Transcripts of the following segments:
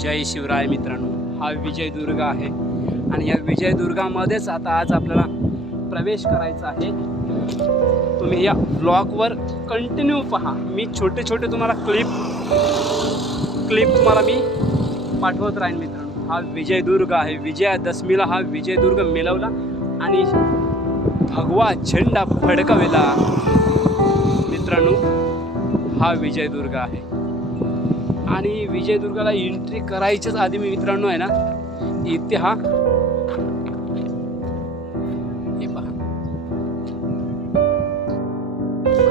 जय शिवराय मित्रांनो. हा विजयदुर्ग आहे. आणि या विजयदुर्गामध्येच आता आज आपल्याला प्रवेश करायचा आहे. तुम्ही या ब्लॉगवर कंटिन्यू पहा. मी छोटे छोटे तुम्हाला क्लिप क्लिप तुम्हाला मी पाठवत राहीन मित्रांनो. हा विजयदुर्ग आहे. विजयादशमीला हा विजयदुर्ग मिळवला आणि भगवा झेंडा फडकविला. मित्रांनो हा विजयदुर्ग आहे. आणि विजयदुर्गाला एंट्री करायच्याच आधी मी मित्रांनो आहे ना इथे हा. हे पहा.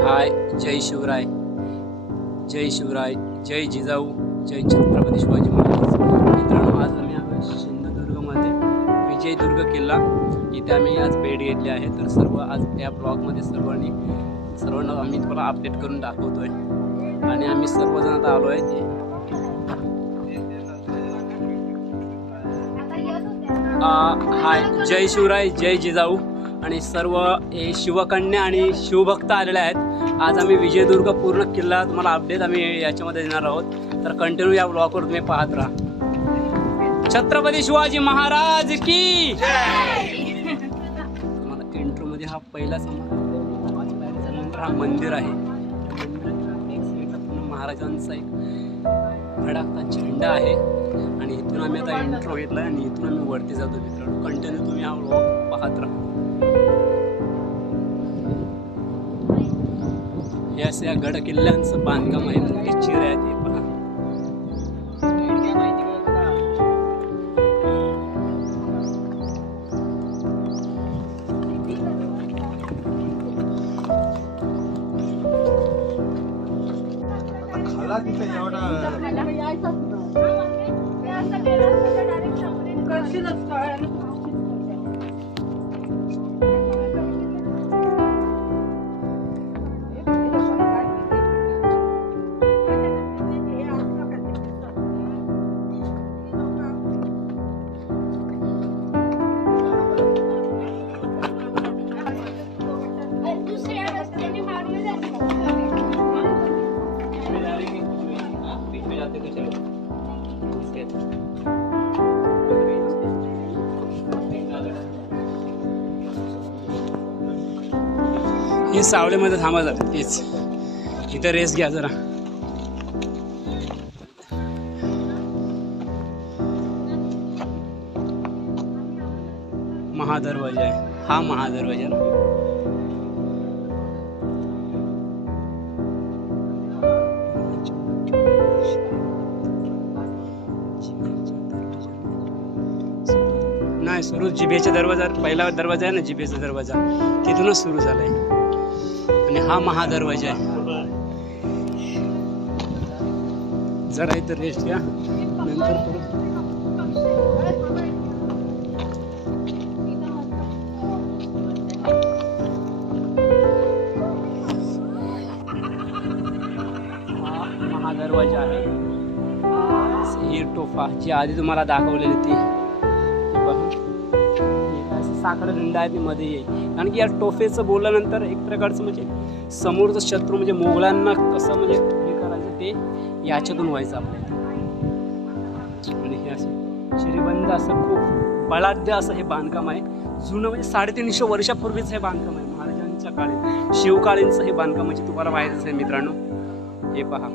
हाय जय शिवराय. जय शिवराय जय जिजाऊ जय छत्रपती शिवाजी महाराज. मित्रांनो आज आम्ही सिंधुदुर्गमध्ये. विजयदुर्ग किल्ला. इथे आम्ही आज भेट घेतली आहे. तर सर्व आज या ब्लॉगमध्ये सर्वांनी सर्वांना आम्ही तुम्हाला अपडेट करून दाखवतो आहे आणि आम्ही सर्वजण आता आलो आहे हाय. जय शिवराय जय जिजाऊ. आणि सर्व हे शिवकन्या आणि शिवभक्त आलेले आहेत. आज आम्ही विजयदुर्ग पूर्ण किल्ला तुम्हाला अपडेट आम्ही याच्यामध्ये देणार आहोत. तर कंटिन्यू या ब्लॉगवर तुम्ही पाहत राहा. छत्रपती शिवाजी महाराज की तुम्हाला इंट्रोमध्ये हा पहिला हा मंदिर आहे. महाराजांचा एक फडकता झेंडा आहे. आणि इथून आम्ही आता इंट्रो घेतला आणि इथून आम्ही वरती जातो मित्रांनो. कंटिन्यू तुम्ही हा व्लॉग पाहत राहा. हे असे या गड किल्ल्यांचं बांधकाम आहे म्हणजे चिर आहे ते पहा. खाला तिथे एवढा हे सावलीमध्ये थांबा जरा. तेच. इथं रेस घ्या जरा. महादरवाजा आहे. हा महादरवाजा. ना नाही सुरू. जिबेचा दरवाजा पहिला दरवाजा आहे ना जिबेचा दरवाजा. तिथूनच सुरू झालाय. आणि हा महादरवाजा आहे. जरा इथं रेस्ट घ्या. नंतर महादरवाजा आहे. ही टोफा जी आधी तुम्हाला दाखवलेली ती. साखर दंड आहे ती मध्ये येईल. कारण की या टोफेचं बोलल्यानंतर एक प्रकारचं म्हणजे समोरचं शत्रू म्हणजे मोगलांना कसं म्हणजे हे करायचं ते याच्यातून व्हायचं आपल्या आणि हे असं श्रीबंध असं खूप बलाढ्य असं हे बांधकाम आहे. जुनं म्हणजे साडेतीनशे वर्षापूर्वीचं हे बांधकाम आहे. महाराजांच्या काळी शिवकाळींचं हे बांधकाम म्हणजे तुम्हाला माहितीच आहे मित्रांनो. हे पहा.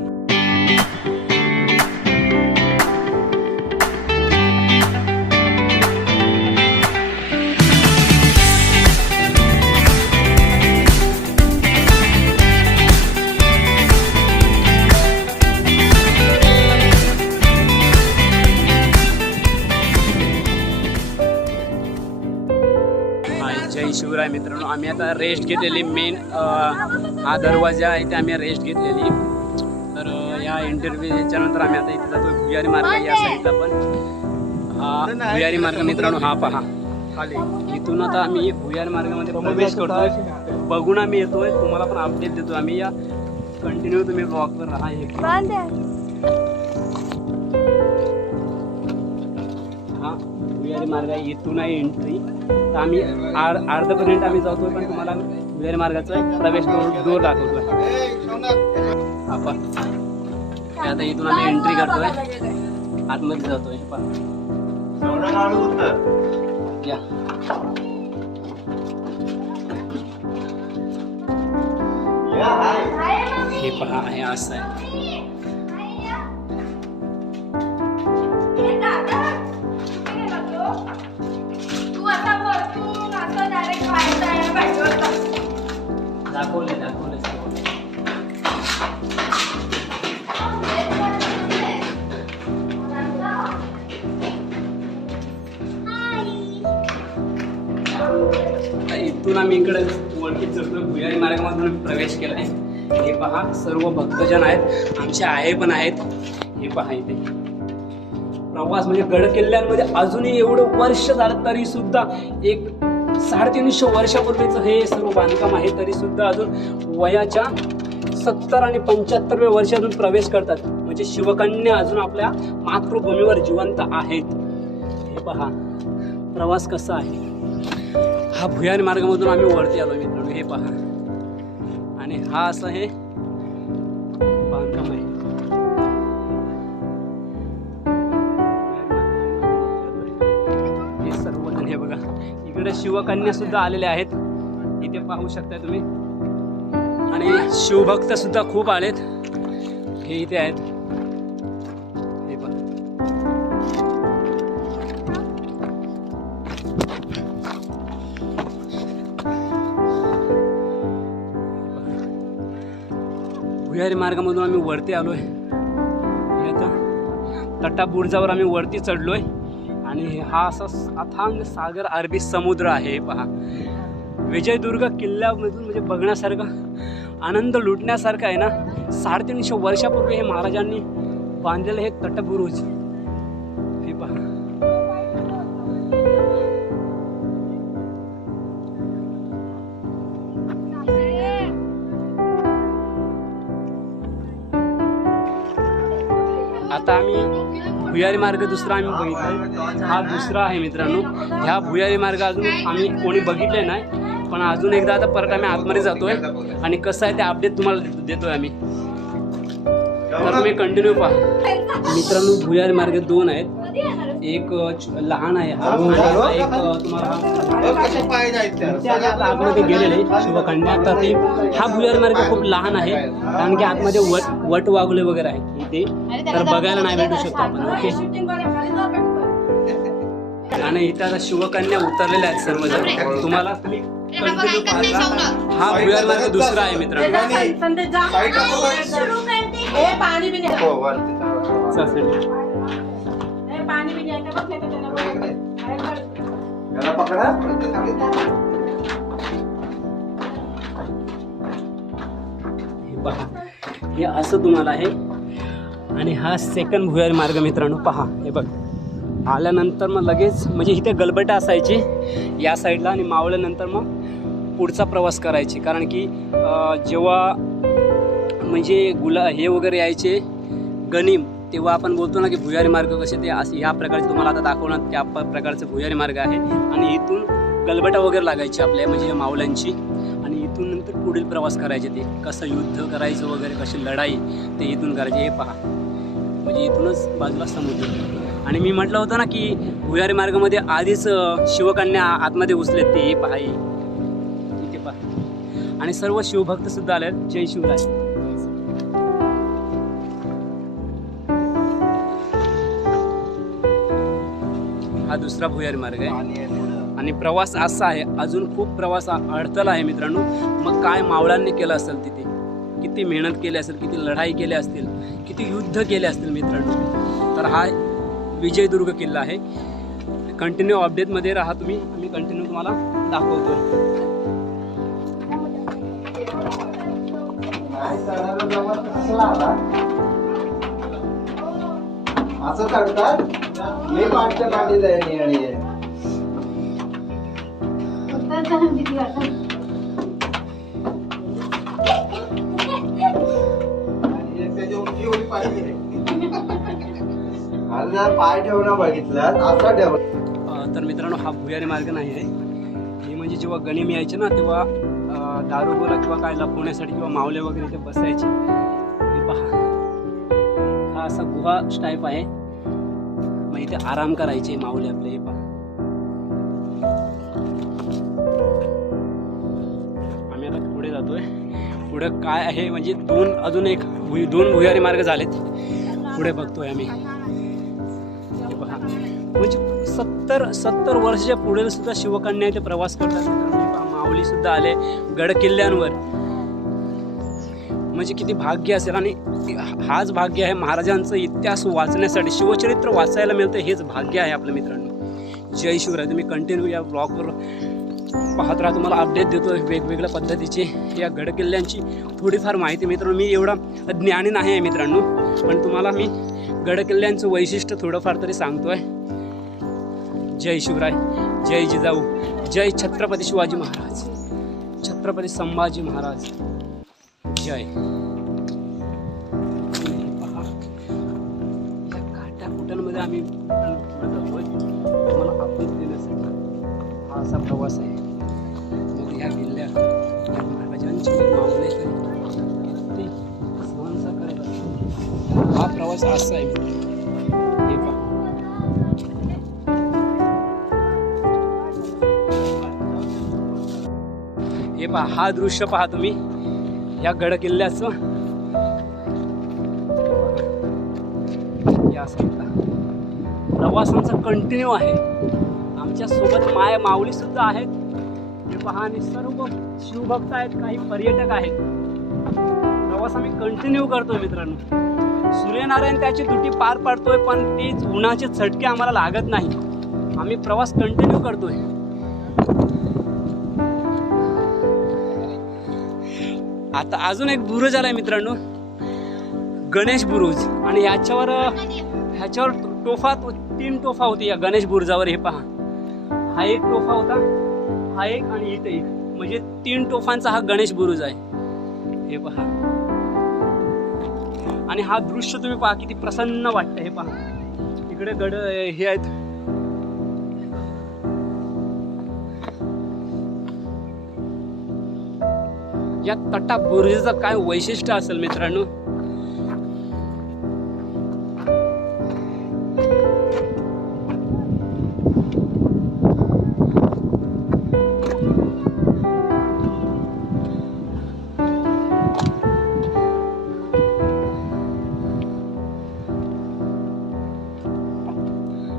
शिवराय मित्रांनो. आम्ही आता रेस्ट घेतलेली मेन हा दरवाजा आहे ते आम्ही रेस्ट घेतलेली. तर या इंटरव्ह्यू याच्यानंतर आम्ही आता इथे जातो भुयारी मार्ग या साईडला पण. हा भुयारी मार्ग मित्रांनो हा पहा. खाली. इथून आता आम्ही भुयारी मार्गामध्ये प्रवेश करतोय. बघून आम्ही येतोय तुम्हाला पण अपडेट देतो आम्ही या कंटिन्यू तुम्ही वॉकवर राहा एक. भुयारी मार्ग आहे इथून आहे एंट्री तर आम्ही आर अर्धपर्यंत आम्ही जातो पण तुम्हाला भुयारी मार्गाचा प्रवेश डोर डोर दाखवतोय. आपण आता इथून आम्ही एंट्री करतोय. आतमध्ये जातोय. हे पहा. या. हे पहा हे असं आहे. दाखवले दाखवले दाखवले इथून आम्ही इकडे वळकीत चढलो भुयारी मार्गामधून प्रवेश केला आहे हे पहा सर्व भक्तजन आहेत. आमचे आहे पण आहेत. हे पहा इथे. प्रवास म्हणजे गड किल्ल्यांमध्ये अजूनही एवढं वर्ष झालं तरी सुद्धा एक साडेतीनशे वर्षापूर्वीचं हे सर्व बांधकाम आहे तरी सुद्धा अजून वयाच्या सत्तर आणि पंच्याहत्तरव्या वर्षातून प्रवेश करतात. म्हणजे शिवकन्या अजून आपल्या मातृभूमीवर जिवंत आहेत. हे पहा प्रवास कसा आहे? हा भुयारी मार्गामधून आम्ही वरती आलो मित्रांनो हे पहा. आणि हा असं हे शिवकन्या सुद्धा आलेल्या आहेत. इथे पाहू शकता तुम्ही. आणि शिवभक्त सुद्धा खूप आलेत. हे इथे आहेत. हे पण भुयारी मार्गामधून आम्ही वरती आलोय. हे आता तटा बुर्जावर आम्ही वरती चढलोय. आणि हा असा अथांग सागर अरबी समुद्र आहे पहा. विजयदुर्ग किल्ल्यामधून म्हणजे बघण्यासारखं आनंद लुटण्यासारखं आहे ना? साडेतीनशे वर्षापूर्वी हे महाराजांनी बांधलेलं हे तटबुरुज. भुयारी मार्ग दुसरा आम्ही बघितला हा दुसरा आहे मित्रांनो. ह्या भुयारी मार्ग अजून आम्ही कोणी बघितले नाही पण अजून एकदा आता परत आम्ही आतमध्ये जातोय आणि कसं आहे ते अपडेट तुम्हाला देतो- देतोय आम्ही. तर तुम्ही कंटिन्यू पहा. मित्रांनो भुयारी मार्ग दोन आहेत? एक लहान आहे. हा आणि हा. एक तुम्हाला आता आतमध्ये गेलेले शिवकन्या तर ते हा भुयारी मार्ग खूप लहान आहे. कारण की आतमध्ये वट वट वागले वगैरे आहे इथे तर बघायला नाही भेटू शकतो आपण. ओके? शूटिंग करायला खाली जा पटकन. आणि इथे आता शिवकन्या उतरलेल्या आहेत सर्वजण. तुम्हाला. हा भुयार मार्ग दुसरा आहे मित्रांनो. हे हे असं तुम्हाला आहे आणि हा सेकंड भुयारी मार्ग मित्रांनो पहा हे बघ. आल्यानंतर मग लगेच म्हणजे इथे गलबटा असायची या साईडला आणि मावल्यानंतर मग पुढचा प्रवास करायची. कारण की जेव्हा म्हणजे गुला हे वगैरे यायचे गनिम तेव्हा आपण बोलतो ना की भुयारी मार्ग कसे ते असे ह्या प्रकारचे तुम्हाला आता दाखवणार त्या प- प्रकारचे भुयारी मार्ग आहे. आणि इथून गलबटा वगैरे लागायची आपल्या म्हणजे मावल्यांची मावळ्यांची. आणि इथून नंतर पुढील प्रवास करायचे ते. कसं युद्ध करायचं वगैरे कशी लढाई ते इथून करायचे. हे पहा. म्हणजे इथूनच बाजूला समुद्र आणि मी म्हटलं होतं ना की भुयारी मार्गामध्ये आधीच शिवकन्या आतमध्ये उचलेत ते पाहाई पहा इथे पहा. आणि सर्व शिवभक्त सुद्धा आले जय शिवराय. हा दुसरा भुयारी मार्ग आहे. आणि प्रवास असा आहे अजून खूप प्रवास अडथळा आहे मित्रांनो. मग काय मावळांनी केलं असेल तिथे? किती मेहनत केली असेल किती लढाई केल्या असतील किती युद्ध केले असतील मित्रांनो. तर हा विजयदुर्ग किल्ला आहे. कंटिन्यू अपडेटमध्ये राहा तुम्ही. आम्ही कंटिन्यू तुम्हाला दाखवतोय. असं सांगतात मी पाठच्या पाठीला आहे आणि पाय ठेवणं बघितलं ठेव तर मित्रांनो हा भुयारी मार्ग नाही आहे. हे म्हणजे जेव्हा गणिम यायचे ना तेव्हा दारुगोला किंवा काय लपवण्यासाठी किंवा मावले वगैरे इथे बसायचे. हे पहा. हा असा गुहा टाईप आहे. मग इथे आराम करायचे माऊले आपले हे पहा. आम्ही आता पुढे जातोय. पुढे काय आहे? म्हणजे दोन अजून एक भुई दोन भुयारी मार्ग झालेत. पुढे बघतोय आम्ही. म्हणजे सत्तर सत्तर वर्षाच्या पुढे सुद्धा शिवकन्या इथे प्रवास करतात माऊली सुद्धा आले गड किल्ल्यांवर. म्हणजे किती भाग्य असेल. आणि हाच भाग्य आहे महाराजांचं इतिहास वाचण्यासाठी शिवचरित्र वाचायला मिळतं हेच भाग्य आहे आपल्या मित्रांनो. जय शिवराय. तुम्ही कंटिन्यू या ब्लॉगवर पाहत राहा. तुम्हाला अपडेट देतो वेगवेगळ्या पद्धतीचे या गडकिल्ल्यांची थोडीफार माहिती मित्रांनो मी एवढा ज्ञानी नाही आहे मित्रांनो. पण तुम्हाला मी गडकिल्ल्यांचं वैशिष्ट्य थोडंफार तरी सांगतो आहे जय शिवराय जय जिजाऊ जय छत्रपती शिवाजी महाराज छत्रपती संभाजी महाराज जय. पहा, या काटाकुटांमध्ये आम्ही तुम्हाला अपडेट देण्यासाठी हा असा प्रवास आहे. मग ह्या किल्ल्या महाराजांची मावळे हा प्रवास असा आहे. पहा हा दृश्य पहा तुम्ही. या गड किल्ल्याचं. या साईडला. प्रवासांचा कंटिन्यू आहे. आमच्यासोबत माय माऊली सुद्धा आहेत. हे पहा आणि सर्व शिवभक्त आहेत काही पर्यटक आहेत. प्रवास आम्ही कंटिन्यू करतोय मित्रांनो. सूर्यनारायण त्याची तुटी पार पाडतोय पण ती उन्हाचे चटके आम्हाला लागत नाही. आम्ही प्रवास कंटिन्यू करतोय. आता अजून एक बुरुज आलाय मित्रांनो. गणेश बुरुज. आणि ह्याच्यावर ह्याच्यावर टोफा तीन टोफा होती या गणेश बुरुजावर हे पहा. हा एक टोफा होता हा एक आणि इथे एक. म्हणजे तीन टोफांचा हा गणेश बुरुज आहे. हे पहा. आणि हा दृश्य तुम्ही पहा किती प्रसन्न वाटतं हे पहा. इकडे गड हे आहेत. या तटा काय वैशिष्ट्य असेल मित्रांनो?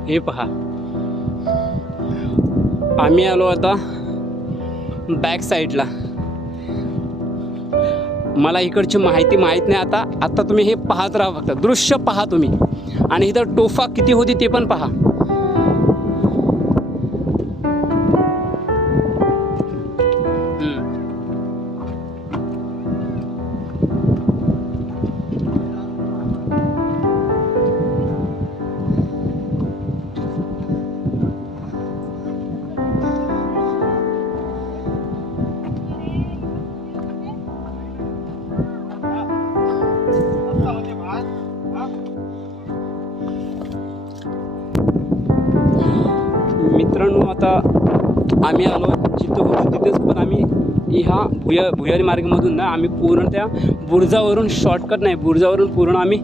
हे पहा. आम्ही आलो आता बॅक साईडला मला इकडची माहिती माहीत नाही आता. आत्ता तुम्ही हे पाहत राहा फक्त. दृश्य पहा तुम्ही. आणि इथं टोफा किती होती ते पण पहा. भुयारी मार्गमधून ना आम्ही पूर्ण त्या बुर्जावरून शॉर्टकट नाही बुर्जावरून पूर्ण आम्ही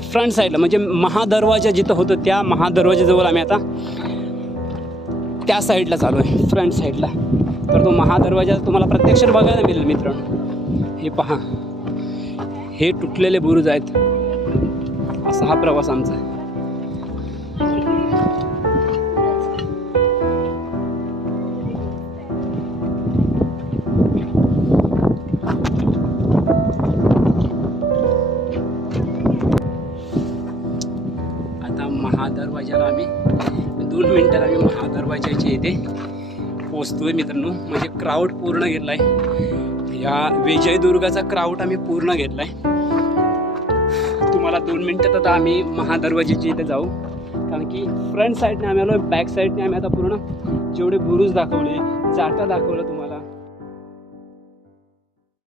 फ्रंट साईडला म्हणजे महादरवाजा जिथं होतं त्या महादरवाजाजवळ आम्ही आता त्या साईडला चालू आहे फ्रंट साईडला तर तो महादरवाजा तुम्हाला प्रत्यक्षात बघायला मिळेल मित्रांनो. हे पहा. हे तुटलेले बुरुज आहेत. असा हा प्रवास आमचा महा आता आम्ही दोन मिनटात आम्ही महादरवाजाच्या इथे पोचतोय मित्रांनो. म्हणजे क्राऊड पूर्ण घेतलाय. या विजयदुर्गाचा क्राऊड आम्ही पूर्ण घेतलाय. तुम्हाला दोन मिनटात आता आम्ही महादरवाजाच्या इथे जाऊ. कारण की फ्रंट साईडने आम्ही आलो बॅक साईडने आम्ही आता पूर्ण जेवढे बुरुज दाखवले जाटा दाखवलं